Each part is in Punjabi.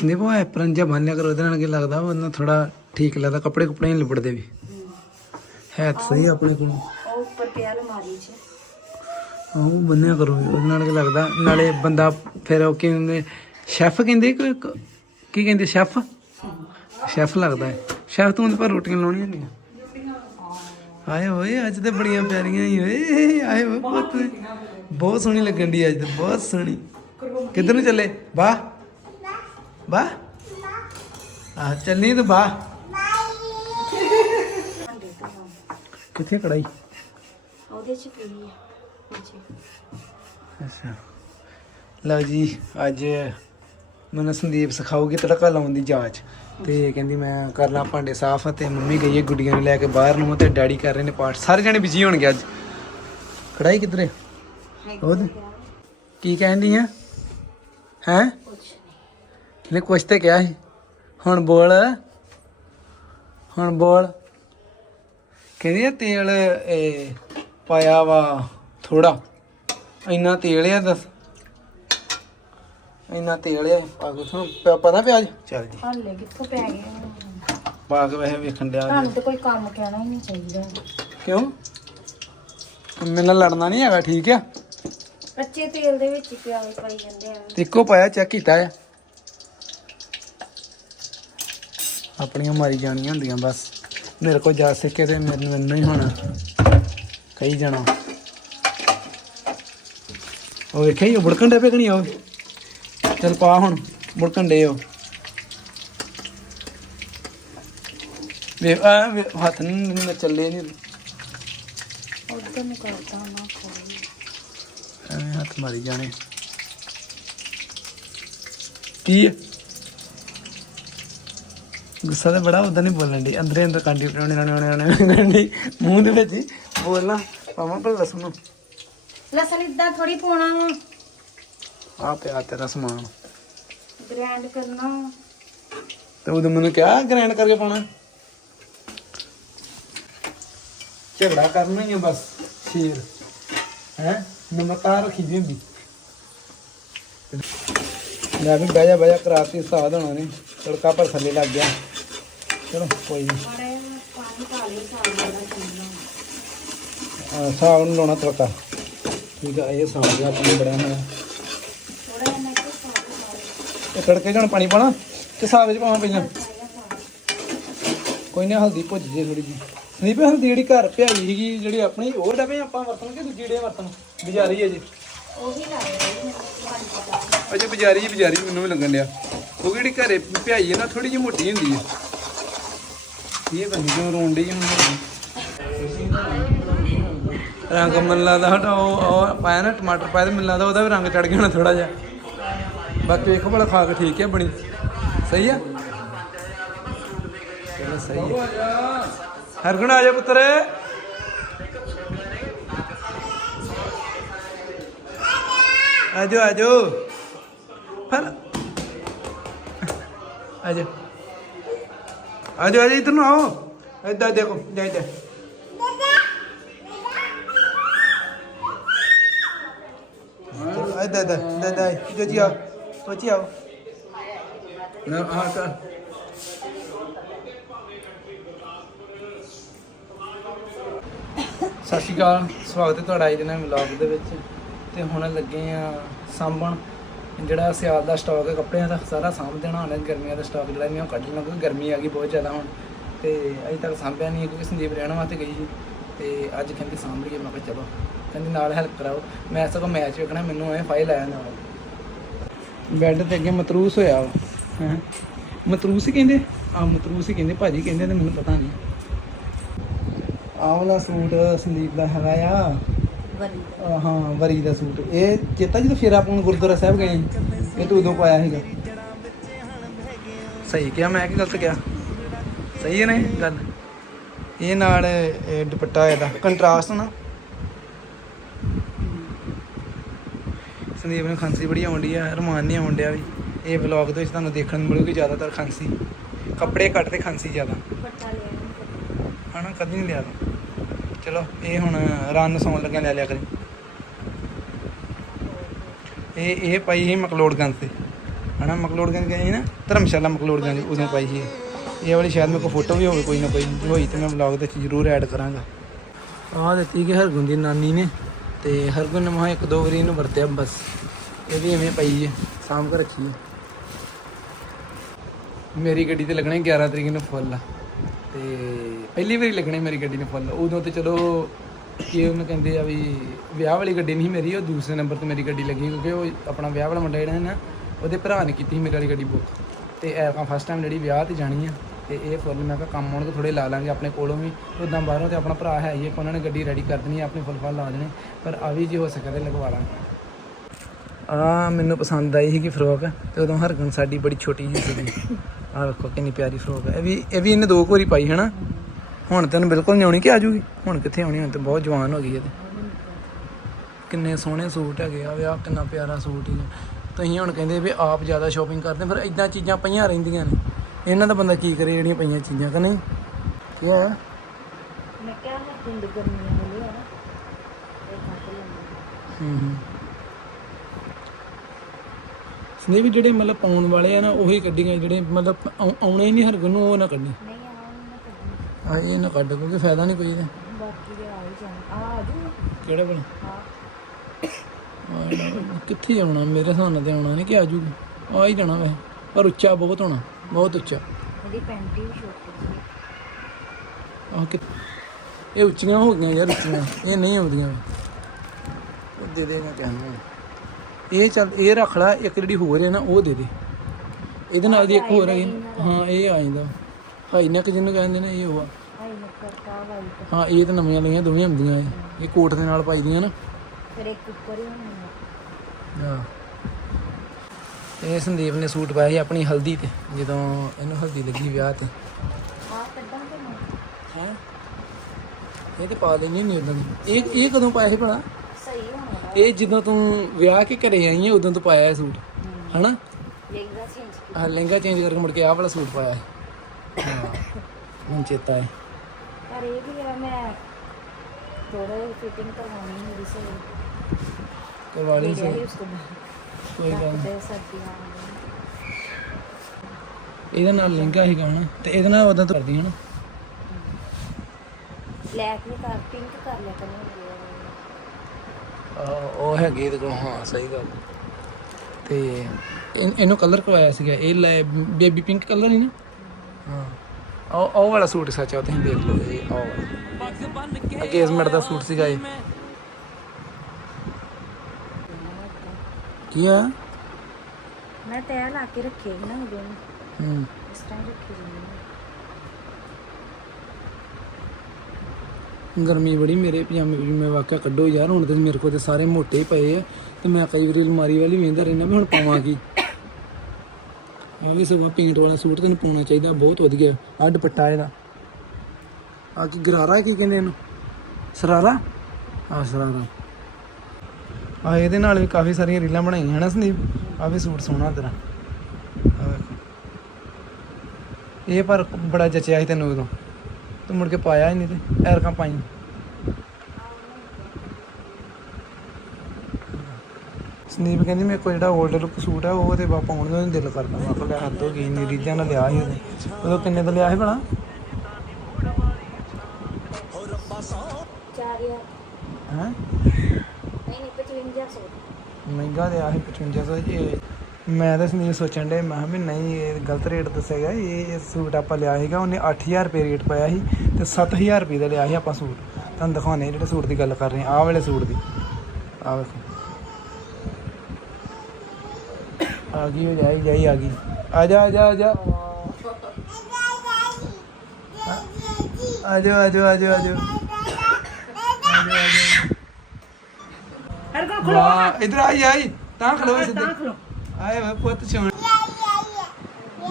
ਸੰਦੀਪ ਉਹ ਐਪਰਨ ਜਿਹਾ ਬੰਨਿਆ ਕਰੋ ਉਹਦੇ ਨਾਲ ਕੀ ਲੱਗਦਾ ਠੀਕ ਲੱਗਦਾ ਕੱਪੜੇ ਕੁਪੜੇ ਨਹੀਂ ਲਿਬੜਦੇ ਵੀ। ਹੈ ਤਾਂ ਸਹੀ ਆਪਣੇ ਕੋਲ। ਉਹ ਉੱਪਰ ਪਿਆ ਅਲਮਾਰੀ 'ਚ। ਉਹ ਬੰਨਿਆ ਕਰੋ ਉਹਦੇ ਨਾਲ ਕੀ ਲੱਗਦਾ। ਨਾਲੇ ਬੰਦਾ ਫਿਰ ਉਹ ਕੀ ਕਹਿੰਦੇ ਸ਼ੈਫ ਕਹਿੰਦੇ ਕਿ ਕ- ਕੀ ਕਹਿੰਦੇ ਸ਼ੈਫ? ਸ਼ੈਫ ਲੱਗਦਾ ਹੈ ਸ਼ੈਫ ਤੂੰ ਉਹਦੇ ਪਰ ਰੋਟੀਆਂ ਲਾਉਣੀਆਂ ਨਹੀਂ ਆਏ ਹੋਏ ਅੱਜ ਤੇ ਬੜੀਆਂ ਪਿਆਰੀਆਂ ਹੀ ਓਏ ਆਏ ਹੋਏ ਬਹੁਤ ਬਹੁਤ ਸੋਹਣੀ ਲੱਗਣ ਦੀ ਅੱਜ ਤੇ ਬਹੁਤ ਸੋਹਣੀ। ਕਿੱਧਰ ਨੂੰ ਚੱਲੇ? ਬਾਹ ਤੂੰ ਬਾਹ ਭਾਂਡੇ ਧੋਵਾਂ ਕਿੱਥੇ ਕੜਾਈ? ਉਹਦੇ 'ਚ ਪਈ ਨੀਚੇ ਅੱਛਾ। ਲਓ ਜੀ ਅੱਜ ਮੈਨੂੰ ਸੰਦੀਪ ਸਿਖਾਊਗੀ ਤੜਕਾ ਲਾਉਣ ਦੀ ਜਾਚ। ਤੇ ਕਹਿੰਦੀ ਮੈਂ ਕਰ ਲਾਂ ਭਾਂਡੇ ਸਾਫ਼ ਤੇ ਮੰਮੀ ਗਈ ਹੈ ਗੁੱਡੀਆਂ ਨੂੰ ਲੈ ਕੇ ਬਾਹਰ ਨੂੰ ਤੇ ਡੈਡੀ ਕਰ ਰਹੇ ਨੇ ਪਾਠ। ਸਾਰੇ ਜਣੇ ਬਿਜ਼ੀ ਹੋਣਗੇ ਅੱਜ। ਕੜਾਈ ਕਿੱਧਰੇ ਉਹਦੇ ਕੀ ਕਹਿੰਦੀ ਆ? ਹੈ? ਨਹੀਂ ਨੇ ਕੁਛ ਤੇ ਕਿਹਾ ਸੀ। ਹੁਣ ਬੋਲ ਹੁਣ ਬੋਲ। ਕਹਿੰਦੀ ਆ ਤੇਲ ਇਹ ਪਾਇਆ ਵਾ ਥੋੜਾ ਇੰਨਾ ਤੇਲ ਆ ਦੱਸ। ਇੰਨਾ ਤੇਲ ਆ ਪਾ ਕੇ ਤੁਹਾਨੂੰ ਪ- ਪਤਾ ਪਿਆਜ? ਚੱਲ ਜੀ। ਹਾਲੇ ਕਿੱਥੋਂ ਪੈ ਗਏ ਹੁਣ? ਪਾ ਕੇ ਵੈਸੇ ਵੇਖਣ ਡਿਆ ਤੁਹਾਨੂੰ ਤੇ ਕੋਈ ਕੰਮ ਕਹਿਣਾ ਹੀ ਨਹੀਂ ਚਾਹੀਦਾ। ਕਿਉਂ? ਮੇਰੇ ਨਾਲ ਲੜਨਾ ਨਹੀਂ ਹੈਗਾ ਠੀਕ ਆ? ਕੱਚੇ ਤੇਲ ਦੇ ਵਿੱਚ ਹੀ ਪਿਆਜ਼ ਪਾਈ ਜਾਂਦੇ ਆ। ਤੇ ਇੱਕੋ ਪਾਇਆ ਚੈੱਕ ਕੀਤਾ ਆ। ਆਪਣੀਆਂ ਮਾਰੀ ਜਾਣੀਆਂ ਹੁੰਦੀਆਂ ਬਸ। ਮੇਰੇ ਕੋਲ ਜਾ ਸਿੱਕੇ ਤੇ ਮੈਨੂੰ ਮੈਨੂੰ ਹੀ ਹੋਣਾ। ਕਈ ਜਣਾ। ਉਹ ਵੇਖਿਆ ਹੀ ਉਹ ਡੇ ਪੇ ਕਿ ਨਹੀਂ ਉਹ? ਚੱਲ ਪਾ ਹੁਣ ਬੁੜਕਣ ਡੇ ਉਹ। ਵੇ ਆ ਵੇ, ਹੱਥ ਨਹੀਂ ਚੱਲੇ ਨਹੀਂ ਉਧਰ ਨੂੰ। ਕਰਦਾ ਨਾ ਕੋਈ ਐਵੇਂ ਹੱਥ ਮਾਰੀ ਜਾਣੇ। ਕੀ ਹੈ? ਗੁੱਸਾ ਤਾਂ ਬੜਾ ਉਦਾਂ ਨਹੀਂ ਬੋਲਣ ਦੀ ਅੰਦਰੇ ਅੰਦਰ ਕਾਂਡੀ ਰਾਣੇ ਰਾਣੇ ਕਾਂਡੀ ਮੂੰਹ ਦੇ ਵਿੱਚ ਬੋਲਣਾ। ਪਾਵਾਂ ਪਰ ਲਸਣ ਲਸਣ ਇਦਾਂ ਥੋੜੀ ਪਾਉਣਾ ਵਾ। ਆ ਪਿਆ ਤੇਰਾ ਸਮਾਨ। ਗ੍ਰੈਂਡ ਕਰਨਾ। ਤੇ ਉਦੋਂ ਮੈਨੂੰ ਕਿਹਾ ਗ੍ਰੈਂਡ ਕਰਕੇ ਪਾਉਣਾ। ਝਗੜਾ ਕਰਨਾ ਹੀ ਆ ਬਸ ਸ਼ੇਰ। ਹੈ? ਨਮਤਾ ਰੱਖੀ ਦੀ ਹੁੰਦੀ ਮੈਂ ਵੀ ਬਹਿ ਜਾ ਬਹਿ ਜਾ ਕਰਾਤੀ ਉਸਤਾਦ ਹੋਣਾ ਨੇ। ਤੜਕਾ ਪਰ ਥੱਲੇ ਲੱਗ ਗਿਆ। ਚਲੋ, ਕੋਈ ਨਹੀਂ ਪਾਣੀ ਪਾ ਲਿਓ ਸਾਗ ਦਾ ਚੰਗਾ ਸਾਗ ਨੂੰ ਲਾਉਣਾ ਤੜਕਾ। ਠੀਕ ਆ, ਇਹ ਸਾਗ ਜਿਹਾ ਆਪਣਾ ਬੜਿਆ ਹੋਇਆ। ਥੋੜਾ ਜਿਹਾ ਮੈਂ ਇਹ ਤੜਕੇ 'ਚ ਪਾਣੀ ਪਾਣਾ ਤੇ ਸਾਗ ਵਿੱਚ ਪਾਵਾਂ ਪਹਿਲਾਂ? ਕੋਈ ਨਾ, ਹਲਦੀ ਭੁੱਜ ਜੇ ਥੋੜੀ ਜੀ ਨਹੀਂ ਹਲਦੀ ਜਿਹੜੀ ਘਰ ਪਿਆਈ ਸੀਗੀ, ਜਿਹੜੀ ਆਪਣੀ, ਉਹ ਡੱਬੇ ਆਪਾਂ ਵਰਤਣ ਕਿ ਦੂਜੀ ਡੇ ਵਰਤਣ? ਬਜ਼ਾਰੀ ਹੈ ਜੀ। ਉਹੀ ਲੱਗ ਅਜੇ ਬਜ਼ਾਰੀ ਬਜ਼ਾਰੀ, ਮੈਨੂੰ ਵੀ ਲੱਗਣ ਡਿਆ। ਉਹ ਜਿਹੜੀ ਘਰੇ ਪਿਆਈ ਹੈ ਨਾ ਥੋੜੀ ਜਿਹੀ ਮੋਟੀ ਹੁੰਦੀ ਹੈ ਇਹ ਬੰਦੀ ਕਿਉਂ ਰੋਣ ਡਈ ਹੁਣ। ਰੰਗ ਮੈਨੂੰ ਲੱਗਦਾ ਹਟਾ ਉਹ ਪਾਇਆ ਨਾ ਟਮਾਟਰ ਪਾਇਆ ਤੇ ਮੈਨੂੰ ਲੱਗਦਾ ਉਹਦਾ ਵੀ ਰੰਗ ਚੜ ਗਿਆ ਹੋਣਾ ਥੋੜਾ ਜਿਹਾ। ਬਾਕੀ ਵੇਖੋ ਭਲਾ ਖਾ ਕੇ ਠੀਕ ਹੈ ਬਣੀ। ਸਹੀ ਆ? ਚਲੋ ਸਹੀ ਹੈ ਹਰਗੁਣ ਆ ਜਾ ਪੁੱਤਰ। ਆਜੋ ਆਜੋ ਫਲ ਆਜੋ ਆਜੋ ਆਜੋ, ਇਧਰ ਨੂੰ ਆਓ। ਇੱਧਰ ਦੇਖੋ ਜਾ ਇੱਧਰ ਚਲੋ ਇੱਧਰ ਇੱਧਰ ਇੱਧਰ ਇੱਧਰ ਜੋ ਜੀ ਆਓ ਤੋ ਜੀ ਆਓ ਸਤਿ ਸ਼੍ਰੀ ਅਕਾਲ, ਸਵਾਗਤ ਹੈ ਤੁਹਾਡਾ ਅੱਜ ਦੇ ਨਵੇਂ ਵਲੌਗ ਦੇ ਵਿੱਚ। ਤੇ ਹੁਣ ਲੱਗੇ ਆ ਸਾਂਭਣ। ਜਿਹੜਾ ਸਿਆਲ ਦਾ ਸਟਾਕ ਹੈ, ਕੱਪੜਿਆਂ ਦਾ ਸਾਰਾ ਸਾਂਭ ਦੇਣਾ ਹੁਣ ਗਰਮੀਆਂ ਦਾ ਸਟਾਕ ਜਿਹੜਾ ਨਹੀਂ ਉਹ ਕੱਢ ਲੈਣਾ, ਕਿਉਂਕਿ ਗਰਮੀ ਆ ਗਈ ਬਹੁਤ ਜ਼ਿਆਦਾ ਹੁਣ। ਤੇ ਅਜੇ ਤੱਕ ਸਾਂਭਿਆ ਨਹੀਂ, ਕਿਉਂਕਿ ਸੰਦੀਪ ਰਹਿਣ ਵਾਸਤੇ ਗਈ ਸੀ। ਤੇ ਅੱਜ ਕਹਿੰਦੀ ਸਾਂਭ ਲਈਏ, ਮੈਂ ਕਿਹਾ ਚਲੋ। ਕਹਿੰਦੀ ਨਾਲ ਹੈਲਪ ਕਰਾਓ। ਮੈਂ ਸਗੋਂ ਮੈਚ ਵੇਖਣਾ, ਮੈਨੂੰ ਐ ਫਾਈਲ ਆਇਆ ਨਾਲ। ਬੈੱਡ ਤੇ ਅੱਗੇ ਮਤਰੂਸ ਹੋਇਆ ਵਾ ਹੈਂ? ਮਤਰੂਸ ਹੀ ਕਹਿੰਦੇ? ਆ ਮਤਰੂਸ ਹੀ ਕਹਿੰਦੇ, ਭਾਜੀ ਕਹਿੰਦੇ ਤੇ ਮੈਨੂੰ ਪਤਾ ਨਹੀਂ। ਆਹ ਵਾਲਾ ਸੂਟ ਸੰਦੀਪ ਦਾ ਹੈਗਾ ਆ। ਵਰੀ ਅਹ ਹਾਂ ਵਰੀ ਦਾ ਸੂਟ। ਇਹ ਚੇਤਾ ਜਦੋਂ ਫੇਰ ਆਪਾਂ ਨੂੰ ਗੁਰਦੁਆਰਾ ਸਾਹਿਬ ਗਏ ਸੀ? ਇਹ ਤੂੰ ਉਦੋਂ ਪਾਇਆ ਸੀਗਾ? ਸਹੀ ਕਿਹਾ ਮੈਂ ਕਿ ਗਲਤ ਕਿਹਾ? ਸਹੀ ਹੈ ਨਾ ਇਹ ਗੱਲ? ਇਹ ਨਾਲ ਇਹ ਦੁਪੱਟਾ ਇਹਦਾ ਕੰਟਰਾਸਟ ਨਾ। ਸੰਦੀਪ ਨੂੰ ਖਾਂਸੀ ਬੜੀ ਆਉਂਦੀ ਆ ਰਮਾਨ ਨਹੀਂ ਆਉਂਦਿਆ ਵੀ। ਇਹ ਵਲੌਗ ਦੇ ਵਿੱਚ ਤੁਹਾਨੂੰ ਦੇਖਣ ਨੂੰ ਮਿਲੂਗੀ ਜ਼ਿਆਦਾਤਰ ਖਾਂਸੀ। ਕੱਪੜੇ ਘੱਟ ਤੇ ਖਾਂਸੀ ਜ਼ਿਆਦਾ। ਪੱਟਾ ਲਿਆ ਹਨਾ ਕਦੀ ਨਹੀਂ ਲਿਆ ਤੂੰ। ਚਲੋ, ਇਹ ਹੁਣ ਰਨ ਸੌਣ ਲੱਗਿਆ, ਲੈ ਲਿਆ ਕਰੀ। ਇਹ ਇਹ ਪਾਈ ਸੀ ਮਕਲੋੜਗੰਜ ਤੇ। ਹਨਾ, ਮਕਲੋੜਗੰਜ ਗਏ ਸੀ ਨਾ, ਧਰਮਸ਼ਾਲਾ ਮਕਲੋੜਗੰਜ ਉਦੋਂ ਪਾਈ ਸੀ। ਇਹ। ਵਾਲੀ ਸ਼ਾਇਦ ਮੇਰੇ ਕੋਲ ਫੋਟੋ ਵੀ ਹੋਵੇ, ਕੋਈ ਨਾ ਕੋਈ, ਜੇ ਹੋਈ ਤੇ ਮੈਂ ਵਲੌਗ ਦੇ ਵਿੱਚ ਜ਼ਰੂਰ ਐਡ ਕਰਾਂਗਾ। ਆਹ ਦਿੱਤੀ ਕਿ ਹਰਗੁਣ ਦੀ ਨਾਨੀ ਨੇ, ਤੇ ਹਰਗੁਣ ਨੇ ਮਹਾ ਇੱਕ ਦੋ ਵਾਰੀ ਇਹਨੂੰ ਵਰਤਿਆ, ਬਸ। ਇਹ ਵੀ ਐਵੇਂ ਪਈ ਹੈ, ਸਾਂਭ ਕੇ ਰੱਖੀ ਹੈ। ਮੇਰੀ ਗੱਡੀ ਤੇ ਲੱਗਣੇ 11 ਤਰੀਕ ਨੂੰ ਫੁੱਲ ਤੇ ਪਹਿਲੀ ਵਾਰੀ ਲੱਗਣੇ ਮੇਰੀ ਗੱਡੀ ਨੂੰ ਫੁੱਲ। ਉਦੋਂ ਤੇ ਚਲੋ ਕੀ ਉਹਨੂੰ ਕਹਿੰਦੇ ਆ ਵੀ ਵਿਆਹ ਵਾਲੀ ਗੱਡੀ ਨਹੀਂ ਮੇਰੀ ਉਹ ਦੂਸਰੇ ਨੰਬਰ ਤੇ ਮੇਰੀ ਗੱਡੀ ਲੱਗੀ ਕਿਉਂਕਿ ਉਹ ਆਪਣਾ ਵਿਆਹ ਵਾਲਾ ਮੁੰਡਾ ਜਿਹੜਾ ਹੈ ਨਾ ਉਹਦੇ ਭਰਾ ਨੇ ਕੀਤੀ ਸੀ ਮੇਰੀ ਵਾਲੀ ਗੱਡੀ ਬੁੱਕ ਤੇ ਆਪਾਂ ਫਸਟ ਟਾਈਮ ਜਿਹੜੀ ਵਿਆਹ ਤੇ ਜਾਣੀ ਆ ਤੇ ਇਹ ਫੁੱਲ ਮੈਂ ਕਿਹਾ ਕੰਮ ਆਉਣਗੇ ਥੋੜੇ ਲਾ ਲਾਂਗੇ ਆਪਣੇ ਕੋਲੋਂ ਵੀ। ਉਦਾਂ ਬਾਹਰੋਂ ਤੇ ਆਪਣਾ ਭਰਾ ਹੈ ਹੀ ਇੱਕ ਉਹਨਾਂ ਨੇ ਗੱਡੀ ਰੈਡੀ ਕਰ ਦੇਣੀ ਆ, ਆਪਣੇ ਫੁੱਲ ਫੁੱਲ ਲਾ ਦੇਣੇ ਪਰ ਆ ਵੀ ਜੇ ਹੋ ਸਕਦਾ ਲਗਵਾ ਲਾਂਗੇ। ਆ ਮੈਨੂੰ ਪਸੰਦ ਆਈ ਸੀਗੀ ਫਰੋਕ ਤੇ ਉਦੋਂ ਹਰਗੁਣ ਸਾਡੀ ਬੜੀ ਛੋਟੀ ਜਿਹੀ ਸੀਗੀ। ਆ ਵੇਖੋ ਕਿੰਨੀ ਪਿਆਰੀ ਫਰੋਕ ਹੈ ਇਹ ਵੀ ਇਹ ਵੀ ਇਹਨੇ ਦੋ ਘੋਰੀ ਪਾਈ ਹਨਾ ਹੁਣ ਤੈਨੂੰ ਬਿਲਕੁਲ ਨਹੀਂ ਆਉਣੀ ਕਿ ਆ ਜੂਗੀ ਹੁਣ ਕਿੱਥੇ ਆਉਣੀ ਹੁਣ ਤੇ ਬਹੁਤ ਜਵਾਨ ਹੋ ਗਈ ਹੈ ਤੇ ਕਿੰਨੇ ਸੋਹਣੇ ਸੂਟ ਹੈਗੇ ਆ। ਵਿਆਹ ਕਿੰਨਾ ਪਿਆਰਾ ਸੂਟ ਹੈ ਤੁਸੀਂ ਹੁਣ ਕਹਿੰਦੇ ਵੀ ਆਪ ਜ਼ਿਆਦਾ ਸ਼ਾਪਿੰਗ ਕਰਦੇ ਫਿਰ ਇਦਾਂ ਚੀਜ਼ਾਂ ਪਈਆਂ ਰਹਿੰਦੀਆਂ ਨੇ। ਇਹਨਾਂ ਦਾ ਬੰਦਾ ਕੀ ਕਰੇ ਜਿਹੜੀਆਂ ਪਈਆਂ ਚੀਜ਼ਾਂ ਕਿ ਨਹੀਂ? ਕੀ ਹੈ ਮੈਂ ਕਿਹਾ ਪਿੰਡ ਗਰਮੀਆਂ ਵਾਲੇ ਆ। ਹੂੰ ਹੂੰ। ਸਨੇ ਵੀ ਜਿਹੜੇ ਮਤਲਬ ਪਾਉਣ ਵਾਲੇ ਆ ਨਾ ਉਹੀ ਕੱਢੀਆਂ ਜਿਹੜੇ ਮਤਲਬ ਆਉ- ਆਉਣੇ ਹੀ ਨਹੀਂ ਹਰਗੁਣ ਨੂੰ ਉਹ ਨਾ ਕੱਢੀ। ਨਹੀਂ ਕੱਢਣੀ ਆ ਇਹ ਨਾ ਕੱਢ ਕਿਉਂਕਿ ਫਾਇਦਾ ਨਹੀਂ ਕੋਈ ਇਹਦਾ। ਬਾਕੀ ਦੇ ਆ ਹੀ ਜਾਣ। ਆ ਆ ਜੂ ਕਿਹੜਾ ਬਣਾ ਹਾਂ। ਕਿੱਥੇ ਆਉਣਾ? ਮੇਰੇ ਹਿਸਾਬ ਨਾਲ ਤੇ ਆਉਣਾ ਨਹੀਂ ਕਿ ਆ ਜੂਗੀ ਆ ਹੀ ਜਾਣਾ ਵੈਸੇ। ਪਰ ਉੱਚਾ ਬਹੁਤ ਹੋਣਾ ਬਹੁਤ ਉੱਚਾ। ਇਹਦੀ ਪੈਂਟ ਵੀ ਛੋਟੀ ਸੀ ਆ ਕਿ ਇਹ ਉੱਚੀਆਂ ਹੋ ਗਈਆਂ ਯਾਰ ਉੱਚੀਆਂ। ਇਹ ਨਹੀਂ ਆਉਂਦੀਆਂ। ਉਹ ਦੇ ਦੇਗਾ ਕਹਿੰਦਾ ਇਹ ਚੱਲ ਇਹ ਰੱਖ ਲੈ ਇੱਕ ਜਿਹੜੀ ਹੋਰ ਹੈ ਨਾ ਉਹ ਦੇ ਦੇ। ਇਹਦੇ ਨਾਲ ਦੀ ਇੱਕ ਹੋਰ ਹੈਗੀ ਹਾਂ ਇਹ ਆ ਜਾਂਦਾ। ਹਾਈ ਨੈਕ ਜਿਹਨੂੰ ਕਹਿੰਦੇ ਨੇ ਇਹ ਉਹ ਆ। ਹਾਈ ਨੱਕਰ ਕਾ ਵਾਈਟ ਹਾਂ ਇਹ ਤਾਂ ਨਵੀਆਂ ਲਈਆਂ ਦੋਵੇਂ ਹੁੰਦੀਆਂ ਇਹ। ਇਹ ਕੋਟ ਦੇ ਨਾਲ ਪਾਈ ਦੀਆਂ ਨਾ। ਫਿਰ ਇੱਕ ਉੱਪਰ ਹੀ ਹੋਣੀ ਆ। ਹਾਂ। ਇਹ ਸੰਦੀਪ ਨੇ ਸੂਟ ਪਾਇਆ ਸੀ ਆਪਣੀ ਹਲਦੀ ਤੇ ਜਦੋਂ ਇਹਨੂੰ ਹਲਦੀ ਲੱਗੀ ਵਿਆਹ ਤੇ। ਆ ਕੱਢਾਂਗੇ ਨਾ ਹੈ? ਇਹ ਤੇ ਪਾ ਲੈਣੀ ਨਹੀਂ ਉਦੋਂ ਇਹ ਇਹ ਕਦੋਂ ਪਾਇਆ ਸੀ ਭਲਾ? ਸਹੀ ਹੋਣਾ। ਇਹ ਜਦੋਂ ਤੂੰ ਵਿਆਹ ਕੇ ਘਰੇ ਆਈ ਹੈ ਉਦੋਂ ਤੋਂ ਪਾਇਆ ਇਹ ਸੂਟ। ਹਨਾ? ਲਹਿੰਗਾ ਚੇਂਜ ਆ ਲਹਿੰਗਾ ਚੇਂਜ ਕਰਕੇ ਮੁੜ ਕੇ ਆਹ ਵਾਲਾ ਸੂਟ ਪਾਇਆ। ਹੈ ਹਾਂ ਹੁਣ ਚੇਤਾ ਹੈ। ਪਰ ਇਹ ਵੀ ਆ ਮੈਂ ਥੋੜਾ ਫਿਟਿੰਗ ਕਰਵਾਉਣੀ ਕਰਵਾਲੀ ਸੀ। ਜਿਹੜੀ ਉਸ ਤੋਂ ਬਾਅਦ ਕੋਈ ਗੱਲ ਨੀ। ਤੇ ਸਰਦੀਆਂ ਆਉਂਦੀਆਂ ਇਹਦੇ ਨਾਲ ਲਹਿੰਗਾ ਸੀਗਾ ਹਨਾ ਤੇ ਇਹਦੇ ਨਾਲ ਉਦੋਂ ਤੋਂ ਕਰਦੀ ਹਨਾ? ਬਲੈਕ ਵੀ ਕਰ ਪਿੰਕ ਕਰ ਲਿਆ ਕਰਨੀ ਆਹ, ਉਹ ਹੈਗੇ ਇਹਦੇ ਕੋਲ ਹਾਂ ਸਹੀ ਗੱਲ। ਤੇ ਇਹ- ਇਹਨੂੰ ਕਲਰ ਕਰਵਾਇਆ ਸੀਗਾ ਇਹ ਲੈ ਬੇਬੀ ਪਿੰਕ ਕਲਰ ਹੀ ਨਾ? ਹਾਂ। ਉਹ ਉਹ ਵਾਲਾ ਸੂਟ ਸੱਚ ਆ ਤੁਸੀਂ ਦੇਖ ਲਓ ਇਹ ਆਹ ਵਾਲਾ। ਅਗੇਜਮੈਂਟ ਦਾ ਸੂਟ ਸੀਗਾ ਇਹ। ਕੀ ਆ? ਮੈਂ ਤੈਅ ਲਾ ਕੇ ਰੱਖੇ ਸੀ ਨਾ ਉਦੋਂ ਹੂੰ। ਇਸ ਤਰ੍ਹਾਂ ਰੱਖੀ ਜਾਂਦੀ ਗਰਮੀ ਬੜੀ, ਮੇਰੇ ਪਜਾਮੇ ਪਜੂਮੇ ਵਾਕਿਆ ਕੱਢੋ ਯਾਰ, ਹੁਣ ਤੇ ਮੇਰੇ ਕੋਲ ਤੇ ਸਾਰੇ ਮੋਟੇ ਹੀ ਪਏ ਆ ਤੇ ਮੈਂ ਕਈ ਵਾਰੀ ਅਲਮਾਰੀ ਵਾਲੀ ਵੇਂਦਾ ਰਹਿਣਾ ਵੀ ਹੁਣ ਪਾਵਾਂ ਕੀ? ਆ ਵੀ ਸਵਾ ਪੇਂਟ ਵਾਲਾ ਸੂਟ ਤੈਨੂੰ ਪਾਉਣਾ ਚਾਹੀਦਾ, ਬਹੁਤ ਵਧੀਆ। ਆ ਦੁਪੱਟਾ ਇਹਦਾ। ਆ ਕੀ ਗਰਾਰਾ ਕੀ ਕਹਿੰਦੇ ਇਹਨੂੰ? ਸਰਾਰਾ? ਆ ਸਰਾਰਾ। ਆ ਇਹਦੇ ਨਾਲ ਵੀ ਕਾਫੀ ਸਾਰੀਆਂ ਰੀਲਾਂ ਬਣਾਈਆਂ ਹਨ ਸੰਦੀਪ? ਆ ਵੀ ਸੂਟ ਸੋਹਣਾ ਤੇਰਾ। ਇਹ ਪਰ ਬੜਾ ਜਚਿਆ ਸੀ ਤੈਨੂੰ ਉਦੋਂ। ਤੂੰ ਮੁੜ ਕੇ ਪਾਇਆ ਹੀ ਨਹੀਂ ਤੇ ਐਰਕਾਂ ਪਾਈ ਸੰਦੀਪ ਕਹਿੰਦੀ ਮੇਰੇ ਕੋਲ ਜਿਹੜਾ 올ਡ ਲੁੱਕ ਸੂਟ ਆ ਉਹ ਤੇ ਬਾ ਪਾਉਣ ਦਾ ਨਹੀਂ ਦਿਲ ਕਰਦਾ। ਮੈਂ ਕਿਹਾ ਹੱਦ ਹੋ ਗਈ ਇੰਨੀ ਰੀਝਾਂ ਨਾਲ ਲਿਆ ਸੀ ਉਹਦੇ ਉਦੋਂ ਕਿੰਨੇ ਦਾ ਲਿਆ ਸੀ ਭਲਾ? ਹੈ? ਨਹੀਂ ਨਹੀਂ 5500 ਮਹਿੰਗਾ ਤੇ ਆ ਸੀ। 5500 ਇਹ ਮੈਂ ਤਾਂ ਸੰਦੀਪ ਸੋਚਣ ਦੇ ਮੈਂ ਵੀ ਨਹੀਂ ਇਹ ਗਲਤ ਰੇਟ ਦੱਸਿਆ ਇਹ ਇਹ ਸੂਟ ਆਪਾਂ ਲਿਆ ਸੀਗਾ ਉਹਨੇ 8000 ਰੁਪਏ ਰੇਟ ਪਾਇਆ ਸੀ ਤੇ 7000 ਰੁਪਏ ਦਾ ਲਿਆ ਸੀ ਆਪਾਂ ਸੂਟ ਤੁਹਾਨੂੰ ਦਿਖਾਉਣੇ ਜਿਹੜੇ ਸੂਟ ਦੀ ਗੱਲ ਕਰ ਰਹੇ ਆ ਆਹ ਵਾਲੇ ਸੂਟ ਦੀ। ਆਹ ਵੇਖੋ। ਆ ਗਈ ਹੋ ਜਾਈ ਜਾਈ ਆ ਗਈ। ਆ ਜਾ ਆ ਜਾ ਆ ਜਾ। ਆ ਜਾ ਆ ਜਾ ਆ ਜਾ ਆ ਜਾ। ਹਰ ਕੋ ਵਾਹ ਇਧਰ ਆਈ ਆਈ ਤਾਂ ਖਲੋ ਸਿੱਧੇ ਆਏ ਵੇ ਪੁੱਤ ਛੋਣ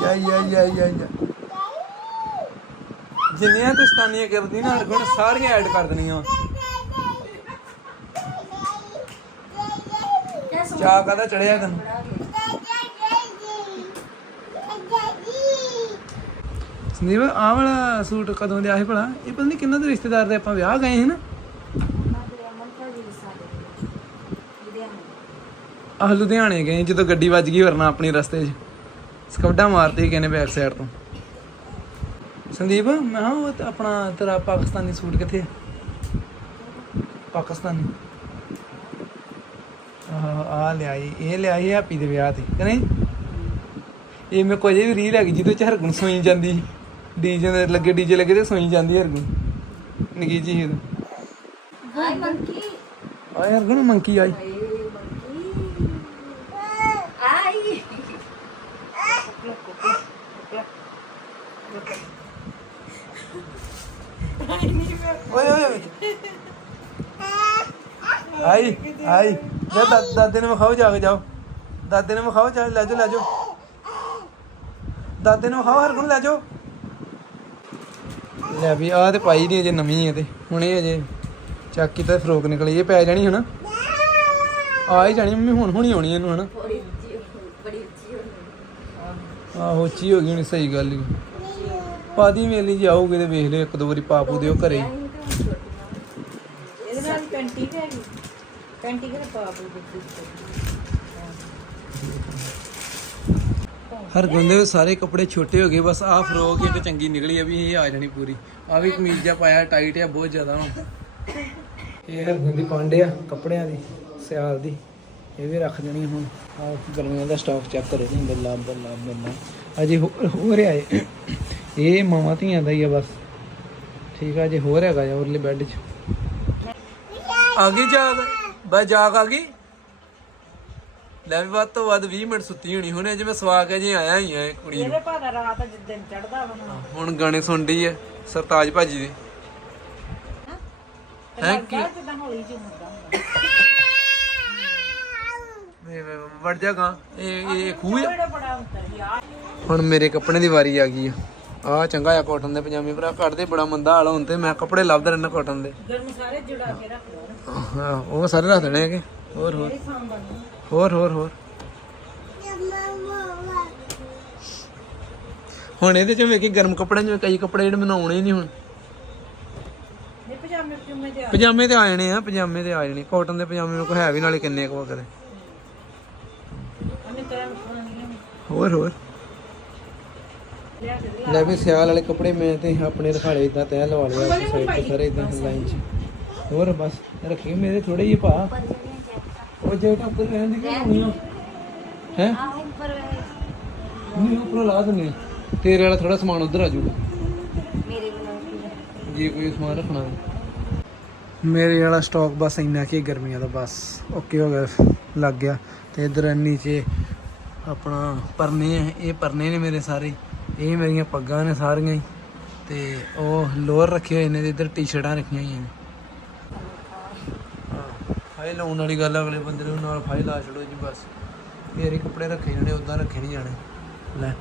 ਯਾ ਯਾ ਯਾ ਯਾ ਯਾ। ਜਿੰਨੀਆਂ ਤੂੰ ਸਤਾਨੀਆਂ ਕਰਦੀ ਨਾ ਹਰ ਸਾਰੀਆਂ ਐਡ ਕਰ ਦੇਣੀਆਂ। ਚਾਹ ਕਾਹਦਾ ਚੜਿਆ ਤੈਨੂੰ? ਸੰਦੀਪ ਆਹ ਵਾਲਾ ਸੂਟ ਕਦੋਂ ਦੇ ਆਏ ਭਲਾ? ਇਹ ਪਤਾ ਨਹੀਂ ਕਿੰਨਾ ਦੇ ਰਿਸ਼ਤੇਦਾਰ ਦੇ ਆਪਾਂ ਵਿਆਹ ਗਏ ਸੀ ਆਹ ਲੁਧਿਆਣੇ ਗਏ ਜਦੋਂ ਗੱਡੀ ਵੱਜ ਗਈ ਵਰਨਾ ਆਪਣੀ ਰਸਤੇ 'ਚ। ਸਕਵਡਾ ਮਾਰਤੀ ਕਿਨੇ ਬੈਕ ਸਾਈਡ ਤੋਂ। ਸੰਦੀਪ ਮੈਂ ਕਿਹਾ ਉਹ ਤੇ ਆਪਣਾ ਤੇਰਾ ਪਾਕਿਸਤਾਨੀ ਸੂਟ ਕਿੱਥੇ ਆ? ਪਾਕਿਸਤਾਨੀ। ਆਹ ਆ ਲਿਆਈ ਇਹ ਲਿਆਈ ਹੈਪੀ ਦੇ ਵਿਆਹ ਤੇ ਕਿ ਨਹੀਂ? ਇਹ ਮੇਰੇ ਕੋਲ ਜੇ ਵੀ ਰੀਲ ਹੈਗੀ ਜਿਹਦੇ ਚ ਹਰਗੁਣ ਸੋਈ ਜਾਂਦੀ ਡੀਜੇ ਦੇ ਲੱਗੇ ਡੀਜੇ ਲੱਗੇ ਤੇ ਸੋਈ ਜਾਂਦੀ ਹਰਗੁਣ ਨਿੱਕੀ ਜੀ ਹਾਈ ਮੰਕੀ ਆਏ ਹਰਗੁਣ ਮੰਕੀ ਆਈ ਓਏ ਓਏ ਓਏ ਆਈ। ਜਾ ਦਾ- ਦਾਦੇ ਨੂੰ ਵਿਖਾਓ ਜਾ ਕੇ ਜਾਓ। ਦਾਦੇ ਨੂੰ ਵਿਖਾਓ ਚੱਲ ਲੈ ਜਾਓ ਲੈ ਜਾਓ। ਦਾਦੇ ਨੂੰ ਵਿਖਾਓ ਹਰਗੁਣ ਲੈ ਜਾਓ। ਲੈ ਵੀ ਆ ਤੇ ਪਾਈ ਨਹੀਂ ਅਜੇ ਨਵੀਂ ਹੈ ਤੇ ਹੁਣੇ ਅਜੇ ਚੱਕ ਕੀਤਾ ਤੇ ਫਰੋਕ ਨਿਕਲੀ ਇਹ ਪੈ ਜਾਣੀ ਹਨਾ? ਆ ਹੀ ਜਾਣੀ ਮੰਮੀ ਹੁਣ ਹੁਣੀ ਆਉਣੀ ਇਹਨੂੰ ਹਨਾ? ਬੜੀ ਉੱਚੀ ਬੜੀ ਉੱਚੀ ਹੋ ਗਈ ਆਹੋ ਉੱਚੀ ਹੋ ਗਈ ਹੁਣ ਸਹੀ ਗੱਲ ਹੀ ਪਾਦੀ ਮੇਲੀ ਜੀ ਆਊਗੇ ਤੇ ਵੇਖ ਲਿਓ ਇੱਕ ਦੋ ਵਾਰੀ ਪਾਪੂ ਦਿਓ ਘਰੇ ਨਾਲ ਪੈਂਟੀ ਹੈਗੀ ਪੈਂਟੀ ਕਿਹੜੇ ਪਾਪ ਦਿੱਤੀ ਹਰ ਗੁੰਦੇ ਸਾਰੇ ਕੱਪੜੇ ਛੋਟੇ ਹੋ ਗਏ, ਬਸ ਆਹ ਫਰੋਕ ਇੱਕ ਚੰਗੀ ਨਿਕਲੀ ਆ ਇਹ ਆ ਜਾਣੀ ਪੂਰੀ। ਆ ਵੀ ਕਮੀਜ਼ ਜਿਹਾ ਪਾਇਆ ਟਾਈਟ ਆ, ਬਹੁਤ ਜ਼ਿਆਦਾ ਹੁਣ। ਇਹ ਹਰ ਗੁੰਦੀ ਪਾਂਡੇ ਆ, ਕੱਪੜਿਆਂ ਦੀ, ਸਿਆਲ ਦੀ। ਇਹ ਵੀ ਰੱਖ ਦੇਣੀ ਹੁਣ। ਆ ਗਰਮੀਆਂ ਦਾ ਸਟਾਕ ਚੈੱਕ ਕਰੋ ਜੀ ਬੱਲਾ ਬੱਲਾ ਬੱਲਾ ਅਜੇ ਹੋ ਹੋ ਰਿਹਾ ਏ। ਇਹ ਮਾਵਾਂ ਧੀਆਂ ਦਾ ਹੀ ਆ ਬਸ। ਠੀਕ ਆ ਜੇ ਹੋ ਰਿਹਾਗਾ ਜਾਂ ਉਰਲੇ ਬੈੱਡ 'ਚ। ਆ ਗਈ ਜਾਗ ਬਸ ਜਾਗ ਆ ਗਈ। ਲੈ ਵੀ ਵੱਧ ਤੋਂ ਵੱਧ 20 ਮਿੰਟ ਸੁੱਤੀ ਹੋਣੀ ਹੁਣੇ ਜਿਵੇਂ ਸਵਾ ਕੇ ਜੇ ਆਇਆ ਹੀ ਆ ਇਹ ਕੁੜੀ ਨੂੰ। ਇਹਦੇ ਭਾਦਾ ਰਾਤ ਜਿੱਦਣ ਚੜਦਾ ਵਾ। ਹੁਣ ਗਾਣੇ ਸੁਣ ਰਹੀ ਹੈ ਸਰਤਾਜ ਭਾਜੀ ਦੇ। ਹੈ? ਕੀ? ਜਿੱਦਾਂ ਹੌਲੀ ਜਿਹੀ ਹੁੰਦਾ ਹੁੰਦਾ। ਵੇ- ਵੇ- ਵੜ ਜਾ ਗਾ। ਇਹ ਇਹ ਖੂਹ ਆ। ਬੜਾ ਬੜਾ ਹੁੰਦਾ ਸੀ ਆ ਹੁਣ ਮੇਰੇ ਕੱਪੜੇ ਦੀ ਵਾਰੀ ਆ ਗਈ ਆ। ਆ ਚੰਗਾ ਆ ਕਾਟਨ ਦੇ ਪਜਾਮੇ ਭਰਾ ਕੱਢਦੇ ਬੜਾ ਮੰਦਾ ਹਾਲ ਹੁਣ ਤੇ ਮੈਂ ਕੱਪੜੇ ਲੱਭਦਾ ਰਹਿਣਾ ਕਾਟਨ ਦੇ। ਗਰਮ ਸਾਰੇ ਜੁੜਾ ਕੇ ਰੱਖ ਲਓ। ਹਾਂ ਉਹ ਸਾਰੇ ਰੱਖ ਦੇਣੇ ਹੈਗੇ। ਹੋਰ ਹੋਰ। ਹੋਰ ਹੋਰ ਹੋਰ। ਹੁਣ ਇਹਦੇ ਚ ਵੇਖੀ ਗਰਮ ਕੱਪੜਿਆਂ ਚ ਕਈ ਕੱਪੜੇ ਜਿਹੜੇ ਮੈਨੂੰ ਆਉਣੇ ਹੀ ਨਹੀਂ ਹੁਣ। ਪਜਾਮੇ ਤੇ ਆ। ਜਾਣੇ ਆ ਪਜਾਮੇ ਤੇ ਆ ਜਾਣੇ। ਕਾਟਨ ਦੇ ਪਜਾਮੇ ਮੇਰੇ ਕੋਲ ਹੈ ਵੀ ਨਾਲੇ ਕਿੰਨੇ ਕੁ ਖਾਣੀਆਂ ਹੋਰ ਹੋਰ। ਲੈ ਵੀ ਸਿਆਲ ਵਾਲੇ ਕੱਪੜੇ ਮੈਂ ਤੇ ਆਪਣੇ ਰਖਾਲੇ ਇਦਾਂ ਤੈਅ ਲਵਾ ਲਿਆ ਸਾਈਡ ਤੇ ਸਾਰੇ ਇਦਾਂ ਲਾਈਨ 'ਚ। ਹੋਰ ਬਸ, ਰੱਖੀ ਮੇਰੇ ਥੋੜੇ ਜਿਹੇ ਭਾ ਪਰ ਉਹ ਜੇ ਟੱਪ ਰਹਿਣ ਦੀ ਕਿਉਂ ਹੈ? ਆਹ ਉੱਪਰ ਲਾ ਦਿੰਦੇ ਤੇਰੇ ਵਾਲਾ ਥੋੜਾ ਸਮਾਨ ਉਧਰ ਆ ਜਾਊਗਾ। ਮੇਰੇ ਕੋਲ ਜੇ ਕੋਈ ਸਮਾਨ ਰੱਖਣਾ ਮੇਰੇ ਵਾਲਾ ਸਟਾਕ ਬਸ ਇੰਨਾ ਕੀ ਗਰਮੀਆਂ ਦਾ ਬਸ। ਓਕੇ ਹੋ ਗਿਆ, ਲੱਗ ਗਿਆ। ਤੇ ਇਧਰ ਨੀਚੇ ਆਪਣਾ ਪਰਨੇ ਆ, ਇਹ ਪਰਨੇ ਨੇ ਮੇਰੇ ਸਾਰੇ। ਇਹ ਮੇਰੀਆਂ ਪੱਗਾਂ ਨੇ ਸਾਰੀਆਂ ਹੀ ਤੇ ਉਹ ਲੋਅਰ ਰੱਖੇ ਹੋਏ ਨੇ ਤੇ ਇਧਰ ਟੀ-ਸ਼ਰਟਾਂ ਰੱਖੀਆਂ ਹੋਈਆਂ ਨੇ। ਫਾਈਲ ਲਾਉਣ ਵਾਲੀ ਗੱਲ ਅਗਲੇ ਬੰਦੇ ਨੂੰ ਨਾਲ ਫਾਈਲ ਲਾ ਛੱਡੋ ਜੀ ਬਸ। ਫੇਰ ਕੱਪੜੇ ਰੱਖੇ ਜਾਣੇ ਉਦਾਂ ਰੱਖੇ ਨਹੀਂ ਜਾਣੇ। ਲੈ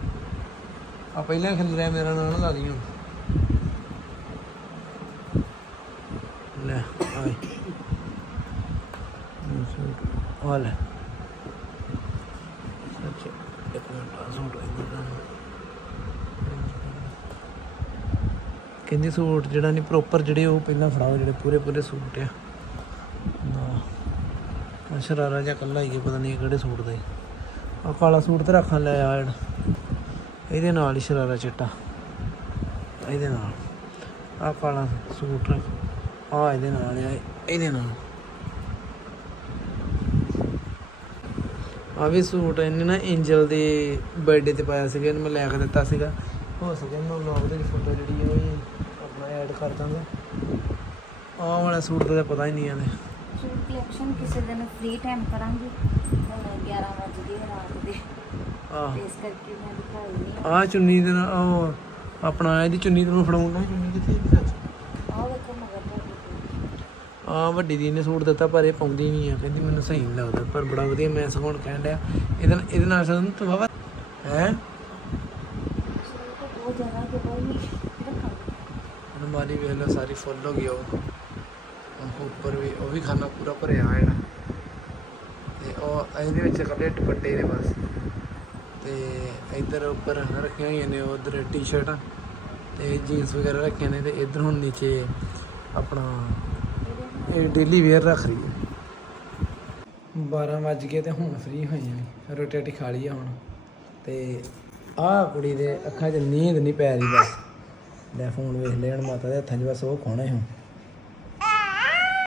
ਆ ਪਹਿਲਾਂ ਖਿਲ ਰਿਹਾ ਮੇਰਾ ਨਾਂ ਨਾ ਲਾ ਲਈ ਹੁਣ। ਲੈ, ਆਏ। ਆ ਲੈ। ਅੱਛਾ ਇੱਕ ਮਿੰਟ ਆ ਸੂਟ ਇੱਧਰ ਦਾ। ਕਹਿੰਦੀ ਸੂਟ ਜਿਹੜਾ ਨਹੀਂ ਪ੍ਰੋਪਰ ਜਿਹੜੇ ਉਹ ਪਹਿਲਾਂ ਫੜਾਓ, ਜਿਹੜੇ ਪੂਰੇ ਪੂਰੇ ਸੂਟ ਆ। ਨਾ ਸ਼ਰਾਰਾ ਜਿਹਾ ਕੱਲਾ ਹੀ ਪਤਾ ਨਹੀਂ ਕਿਹੜੇ ਸੂਟ ਦਾ। ਹੈ ਆ ਕਾਲਾ ਸੂਟ ਤੇ ਰੱਖਣ ਲੈ ਆ ਇਹਦੇ ਨਾਲ ਹੀ ਸ਼ਰਾਰਾ ਚਿੱਟਾ। ਇਹਦੇ ਨਾਲ। ਆ ਕਾਲਾ ਸੂਟ ਆ ਇਹਦੇ ਨਾਲ ਆ, ਇਹਦੇ ਨਾਲ। ਆ ਵੀ ਸੂਟ ਇਹਨੇ ਨਾ ਐਂਜਲ ਦੇ ਬਰਥਡੇ ਤੇ ਪਾਇਆ ਸੀਗਾ, ਇਹਨੂੰ ਮੈਂ ਲੈ ਕੇ ਦਿੱਤਾ ਸੀਗਾ। ਹੋ ਸਕੇ ਮੈਂ ਵਲੌਗ ਦੇ ਫੋਟੋ ਜਿਹੜੀ ਹੈ ਉਹ ਐਡ ਕਰ ਦਾਂਗਾ। ਆਹ ਵਾਲਾ ਸੂਟ ਦਾ ਤਾਂ ਪਤਾ ਹੀ ਨਹੀਂ ਆਨੇ ਸੂਟ ਕਲੈਕਸ਼ਨ ਕਿਸੇ ਦਿਨ ਫ੍ਰੀ ਟਾਈਮ ਕਰਾਂਗੇ। ਹੁਣ 11 ਵਜੇ ਦੀ ਰਾਤ ਦੇ। ਆਹ। ਤੇ ਇਸ ਕਰਕੇ ਮੈਂ ਦਿਖਾਈ ਨਹੀਂ। ਆਹ ਚੁੰਨੀ ਦੇ ਨਾਲ ਉਹ ਆਪਣਾ ਇਹਦੀ ਚੁੰਨੀ ਤੈਨੂੰ ਫੜਾਉਂਗਾ ਚੁੰਨੀ ਕਿੱਥੇ ਇਹਦੀ ਸੱਚ ਆਹ ਵੇਖੋ ਮਗਰ ਤੁਹਾਡੇ ਆ ਵੱਡੀ ਦੀ ਨੇ ਸੂਟ ਦਿੱਤਾ ਪਰ ਇਹ ਪਾਉਂਦੀ ਨਹੀਂ ਆ। ਕਹਿੰਦੀ ਮੈਨੂੰ ਸਹੀ ਨਹੀਂ ਲੱਗਦਾ ਪਰ ਬੜਾ ਵਧੀਆ ਮੈਂ ਸਗੋਂ ਹੁਣ ਕਹਿਣ ਡਿਆ। ਇਹਦੇ ਨਾਲ ਇਹਦੇ ਨਾਲ ਸਾਨੂੰ ਤੂੰ ਵਾਵਾ ਹੈ ਸੂਟ ਬਹੁਤ ਜ਼ਿਆਦਾ ਕਿ ਕੋਈ ਰੱਖਾਂ ਅਲਮਾਰੀ ਵੇਖ ਲਓ ਸਾਰੀ ਫੁੱਲ ਹੋ ਗਈ ਉਹ। ਉਹ ਉੱਪਰ ਵੀ, ਉਹ ਵੀ ਖਾਨਾ ਪੂਰਾ ਭਰਿਆ ਹੈ ਜਿਹੜਾ ਤੇ ਉਹ ਇਹਦੇ ਵਿੱਚ ਕੱਪੜੇ ਦੁਪੱਟੇ ਨੇ ਬਸ। ਤੇ ਇੱਧਰ ਉੱਪਰ ਰੱਖੀਆਂ ਹੋਈਆਂ ਨੇ ਉਧਰ ਟੀ-ਸ਼ਰਟਾਂ ਤੇ ਜੀਨਸ ਵਗੈਰਾ ਰੱਖੀਆਂ ਨੇ ਤੇ ਇੱਧਰ ਹੁਣ ਨੀਚੇ ਆਪਣਾ ਇਹ ਡੇਲੀ ਵੇਅਰ ਰੱਖ ਰਹੀ ਹੈ। 12 ਵੱਜ ਗਏ ਤੇ ਹੁਣ ਫ੍ਰੀ ਹੋਏ ਆ। ਰੋਟੀ ਰਾਟੀ ਖਾ ਲਈ ਆ ਹੁਣ। ਤੇ ਆਹ ਕੁੜੀ ਦੇ ਅੱਖਾਂ 'ਚ ਨੀਂਦ ਨਹੀਂ ਪੈ ਰਹੀ ਬਸ। ਲੈ ਫੋਨ ਵੇਖ ਲੈਣ ਮਾਤਾ ਦੇ ਹੱਥਾਂ 'ਚ ਬਸ ਉਹ ਖੋਣਾ ਹੀ ਹੁਣ।